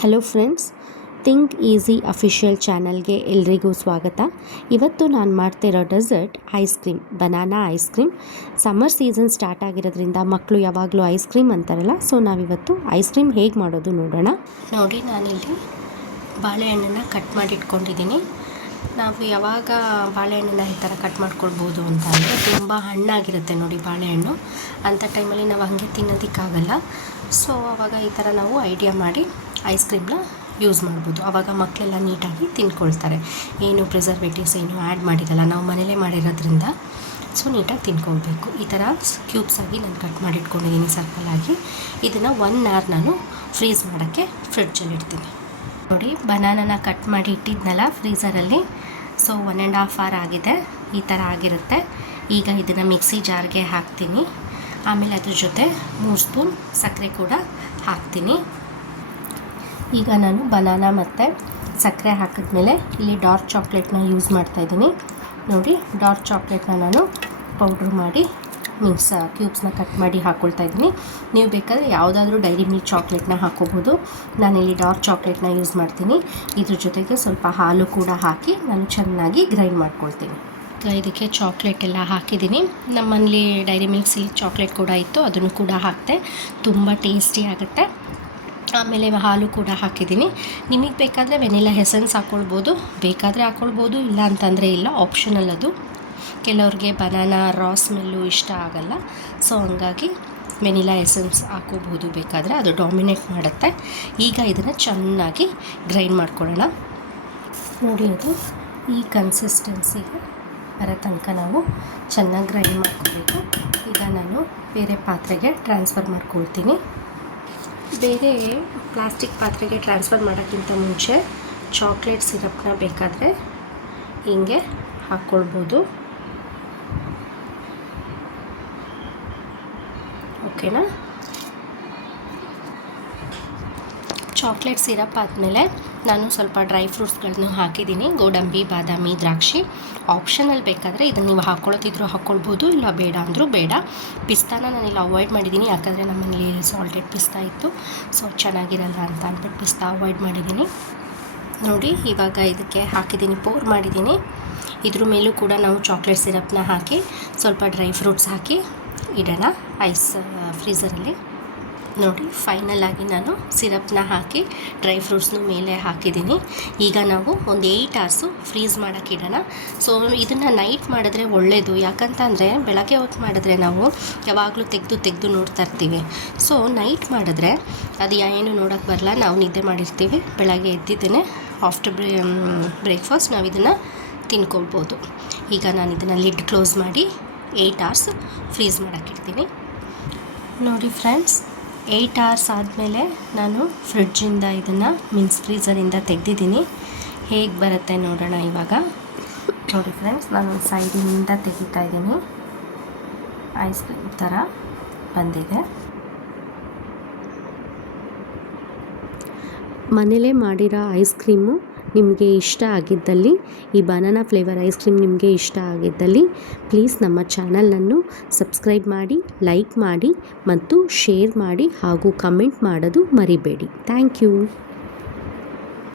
Hello friends, think easy official ಚಾನಲ್ಗೆ ಎಲ್ರಿಗೂ ಸ್ವಾಗತ. ಇವತ್ತು ನಾನು ಮಾಡ್ತಿರೋ dessert ice cream, banana ice cream. Summer season start ಆಗಿರೋದ್ರಿಂದ ಮಕ್ಕಳು ಯಾವಾಗಲೂ ಐಸ್ ಕ್ರೀಮ್ ಅಂತಾರಲ್ಲ, ಸೊ ನಾವಿವತ್ತು ಐಸ್ ಕ್ರೀಮ್ ಹೇಗೆ ಮಾಡೋದು ನೋಡೋಣ. ನೋಡಿ, ನಾನಿಲ್ಲಿ ಬಾಳೆಹಣ್ಣನ್ನು ಕಟ್ ಮಾಡಿ ಇಟ್ಕೊಂಡಿದ್ದೀನಿ. ನಾವು ಯಾವಾಗ ಬಾಳೆಹಣ್ಣನ್ನು ಈ ಥರ ಕಟ್ ಮಾಡ್ಕೊಳ್ಬೋದು ಅಂತ ಅಂದರೆ, ತುಂಬ ಹಣ್ಣಾಗಿರುತ್ತೆ ನೋಡಿ ಬಾಳೆಹಣ್ಣು, ಅಂಥ ಟೈಮಲ್ಲಿ ನಾವು ಹಾಗೆ ತಿನ್ನೋದಕ್ಕಾಗಲ್ಲ. ಸೊ ಆವಾಗ ಈ ಥರ ನಾವು ಐಡಿಯಾ ಮಾಡಿ ಐಸ್ ಕ್ರೀಮ್ನ ಯೂಸ್ ಮಾಡ್ಬೋದು. ಆವಾಗ ಮಕ್ಕಳೆಲ್ಲ ನೀಟಾಗಿ ತಿನ್ಕೊಳ್ತಾರೆ. ಏನು ಪ್ರಿಸರ್ವೇಟಿವ್ಸ್ ಏನು ಆ್ಯಡ್ ಮಾಡಿರಲ್ಲ, ನಾವು ಮನೇಲೇ ಮಾಡಿರೋದ್ರಿಂದ ಸೊ ನೀಟಾಗಿ ತಿನ್ಕೊಳ್ಬೇಕು. ಈ ಥರ ಕ್ಯೂಬ್ಸಾಗಿ ನಾನು ಕಟ್ ಮಾಡಿ ಇಟ್ಕೊಂಡಿದ್ದೀನಿ ಸರ್ಕಲಾಗಿ. ಇದನ್ನು 1 ಅವರ್ ನಾನು ಫ್ರೀಸ್ ಮಾಡೋಕ್ಕೆ ಫ್ರಿಡ್ಜಲ್ಲಿ ಇಡ್ತೀನಿ. ನೋಡಿ, ಬನಾನನ ಕಟ್ ಮಾಡಿ ಇಟ್ಟಿದ್ನಲ್ಲ ಫ್ರೀಝರಲ್ಲಿ, ಸೊ 1.5 ಅವರ್ ಆಗಿದೆ. ಈ ಥರ ಆಗಿರುತ್ತೆ. ಈಗ ಇದನ್ನು ಮಿಕ್ಸಿ ಜಾರ್ಗೆ ಹಾಕ್ತೀನಿ. ಆಮೇಲೆ ಅದ್ರ ಜೊತೆ 3 ಸ್ಪೂನ್ ಸಕ್ಕರೆ ಕೂಡ ಹಾಕ್ತೀನಿ. ಈಗ ನಾನು ಬನಾನಾ ಮತ್ತು ಸಕ್ಕರೆ ಹಾಕಿದ್ಮೇಲೆ ಇಲ್ಲಿ ಡಾರ್ಕ್ ಚಾಕ್ಲೇಟ್ನ ಯೂಸ್ ಮಾಡ್ತಾಯಿದ್ದೀನಿ. ನೋಡಿ, ಡಾರ್ಕ್ ಚಾಕ್ಲೇಟ್ನ ನಾನು ಪೌಡ್ರ್ ಮಾಡಿ ಕ್ಯೂಬ್ಸ್ನ ಕಟ್ ಮಾಡಿ ಹಾಕ್ಕೊಳ್ತಾ ಇದ್ದೀನಿ. ನೀವು ಬೇಕಾದರೆ ಯಾವುದಾದ್ರೂ ಡೈರಿ ಮಿಲ್ಕ್ ಚಾಕ್ಲೇಟ್ನ ಹಾಕ್ಕೋಬೋದು. ನಾನಿಲ್ಲಿ ಡಾರ್ಕ್ ಚಾಕ್ಲೇಟ್ನ ಯೂಸ್ ಮಾಡ್ತೀನಿ. ಇದ್ರ ಜೊತೆಗೆ ಸ್ವಲ್ಪ ಹಾಲು ಕೂಡ ಹಾಕಿ ನಾನು ಚೆನ್ನಾಗಿ ಗ್ರೈಂಡ್ ಮಾಡ್ಕೊಳ್ತೀನಿ. ಇದಕ್ಕೆ ಚಾಕ್ಲೇಟ್ ಎಲ್ಲ ಹಾಕಿದ್ದೀನಿ. ನಮ್ಮಲ್ಲಿ ಡೈರಿ ಮಿಲ್ಕ್ ಸಿಲ್ಕ್ ಚಾಕ್ಲೇಟ್ ಕೂಡ ಇತ್ತು, ಅದನ್ನು ಕೂಡ ಹಾಕಿದೆ. ತುಂಬ ಟೇಸ್ಟಿ ಆಗುತ್ತೆ. ಆಮೇಲೆ ಹಾಲು ಕೂಡ ಹಾಕಿದ್ದೀನಿ. ನಿಮಗೆ ಬೇಕಾದರೆ ವೆನಿಲಾ ಎಸೆನ್ಸ್ ಹಾಕ್ಕೊಳ್ಬೋದು, ಬೇಕಾದರೆ ಹಾಕ್ಕೊಳ್ಬೋದು, ಇಲ್ಲ ಅಂತಂದರೆ ಇಲ್ಲ, ಆಪ್ಷನಲ್ ಅದು. ಕೆಲವ್ರಿಗೆ ಬನಾನಾ ರಾ ಸ್ಮೆಲ್ಲು ಇಷ್ಟ ಆಗಲ್ಲ, ಸೊ ಹಂಗಾಗಿ ವೆನಿಲಾ ಎಸೆನ್ಸ್ ಹಾಕೋಬಹುದು ಬೇಕಾದರೆ, ಅದು ಡಾಮಿನೇಟ್ ಮಾಡುತ್ತೆ. ಈಗ ಇದನ್ನು ಚೆನ್ನಾಗಿ ಗ್ರೈಂಡ್ ಮಾಡ್ಕೊಳ್ಳೋಣ. ನೋಡಿ, ಅದು ಈ ಕನ್ಸಿಸ್ಟೆನ್ಸಿಗೆ ಬರೋ ತನಕ ನಾವು ಚೆನ್ನಾಗಿ ಗ್ರೈಂಡ್ ಮಾಡ್ಕೋಬೇಕು. ಈಗ ನಾನು ಬೇರೆ ಪಾತ್ರೆಗೆ ಟ್ರಾನ್ಸ್ಫರ್ ಮಾಡ್ಕೊಳ್ತೀನಿ. ಬೇರೆ ಪ್ಲಾಸ್ಟಿಕ್ ಪಾತ್ರೆಗೆ ಟ್ರಾನ್ಸ್ಫರ್ ಮಾಡೋಕ್ಕಿಂತ ಮುಂಚೆ ಚಾಕ್ಲೇಟ್ ಸಿರಪ್ನ ಬೇಕಾದರೆ ಹೀಗೆ ಹಾಕ್ಕೊಳ್ಬೋದು. ಓಕೆನಾ? ಚಾಕ್ಲೇಟ್ ಸಿರಪ್ ಆದಮೇಲೆ ನಾನು ಸ್ವಲ್ಪ ಡ್ರೈ ಫ್ರೂಟ್ಸ್ಗಳನ್ನು ಹಾಕಿದ್ದೀನಿ. ಗೋಡಂಬಿ, ಬಾದಾಮಿ, ದ್ರಾಕ್ಷಿ ಆಪ್ಷನಲ್. ಬೇಕಾದರೆ ಇದನ್ನು ನೀವು ಹಾಕ್ಕೊಳ್ಳೋದಿದ್ರು ಹಾಕ್ಕೊಳ್ಬೋದು, ಇಲ್ಲ ಬೇಡ ಅಂದರೂ ಬೇಡ. ಪಿಸ್ತಾನ ನಾನಿಲ್ಲಿ ಅವಾಯ್ಡ್ ಮಾಡಿದ್ದೀನಿ, ಯಾಕಂದರೆ ನಮ್ಮಲ್ಲಿ ಸಾಲ್ಟೆಡ್ ಪಿಸ್ತಾ ಇತ್ತು, ಸೊ ಚೆನ್ನಾಗಿರಲ್ಲ ಅಂತ ಅಂದ್ಬಿಟ್ಟು ಪಿಸ್ತಾ ಅವಾಯ್ಡ್ ಮಾಡಿದ್ದೀನಿ. ನೋಡಿ, ಇವಾಗ ಇದಕ್ಕೆ ಹಾಕಿದ್ದೀನಿ, ಪೋರ್ ಮಾಡಿದ್ದೀನಿ. ಇದ್ರ ಮೇಲೂ ಕೂಡ ನಾವು ಚಾಕ್ಲೇಟ್ ಸಿರಪ್ನ ಹಾಕಿ ಸ್ವಲ್ಪ ಡ್ರೈ ಫ್ರೂಟ್ಸ್ ಹಾಕಿ ಇಡೋಣ ಐಸ್ ಫ್ರೀಝರಲ್ಲಿ. ನೋಡಿ, ಫೈನಲ್ ಆಗಿ ನಾನು ಸಿರಪ್ನ ಹಾಕಿ ಡ್ರೈ ಫ್ರೂಟ್ಸ್ನ ಮೇಲೆ ಹಾಕಿದ್ದೀನಿ. ಈಗ ನಾವು ಒಂದು 8 ಅವರ್ಸು ಫ್ರೀಸ್ ಮಾಡೋಕ್ಕೆ ಇಡೋಣ. ಸೊ ಇದನ್ನು ನೈಟ್ ಮಾಡಿದ್ರೆ ಒಳ್ಳೆಯದು, ಯಾಕಂತಂದರೆ ಬೆಳಗ್ಗೆ ಹೊತ್ತು ಮಾಡಿದ್ರೆ ನಾವು ಯಾವಾಗಲೂ ತೆಗೆದು ನೋಡ್ತಾ ಇರ್ತೀವಿ. ಸೊ ನೈಟ್ ಮಾಡಿದ್ರೆ ಅದು ಏನು ನೋಡೋಕ್ಕೆ ಬರಲ್ಲ, ನಾವು ನಿದ್ದೆ ಮಾಡಿರ್ತೀವಿ. ಬೆಳಗ್ಗೆ ಎದ್ದಿದ್ದೇನೆ ಆಫ್ಟರ್ ಬ್ರೇಕ್ಫಾಸ್ಟ್ ನಾವು ಇದನ್ನು ತಿನ್ಕೊಳ್ಬೋದು. ಈಗ ನಾನು ಇದನ್ನು ಲಿಡ್ ಕ್ಲೋಸ್ ಮಾಡಿ 8 ಅವರ್ಸ್ ಫ್ರೀಸ್ ಮಾಡೋಕ್ಕಿಡ್ತೀನಿ. ನೋಡಿ ಫ್ರೆಂಡ್ಸ್, 8 ಅವರ್ಸ್ ಆದಮೇಲೆ ನಾನು ಫ್ರಿಡ್ಜಿಂದ ಇದನ್ನು ಫ್ರೀಝರಿಂದ ತೆಗೆದಿದ್ದೀನಿ. ಹೇಗೆ ಬರುತ್ತೆ ನೋಡೋಣ ಇವಾಗ. ನೋಡಿ ಫ್ರೆಂಡ್ಸ್, ನಾನು ಸೈಡಿಂದ ತೆಗಿತಾ ಇದ್ದೀನಿ. ಐಸ್ ಕ್ರೀಮ್ ಥರ ಬಂದಿದೆ. ಮನೇಲೇ ಮಾಡಿರೋ ಐಸ್ ಕ್ರೀಮು ನಿಮಗೆ ಇಷ್ಟ ಆಗಿದ್ದಲ್ಲಿ, ಈ ಬನಾನಾ ಫ್ಲೇವರ್ ಐಸ್ ಕ್ರೀಮ್ ನಿಮಗೆ ಇಷ್ಟ ಆಗಿದ್ದಲ್ಲಿ ಪ್ಲೀಸ್ ನಮ್ಮ ಚಾನಲನ್ನು ಸಬ್ಸ್ಕ್ರೈಬ್ ಮಾಡಿ, ಲೈಕ್ ಮಾಡಿ ಮತ್ತು ಶೇರ್ ಮಾಡಿ ಹಾಗೂ ಕಮೆಂಟ್ ಮಾಡೋದು ಮರಿಬೇಡಿ. Thank you.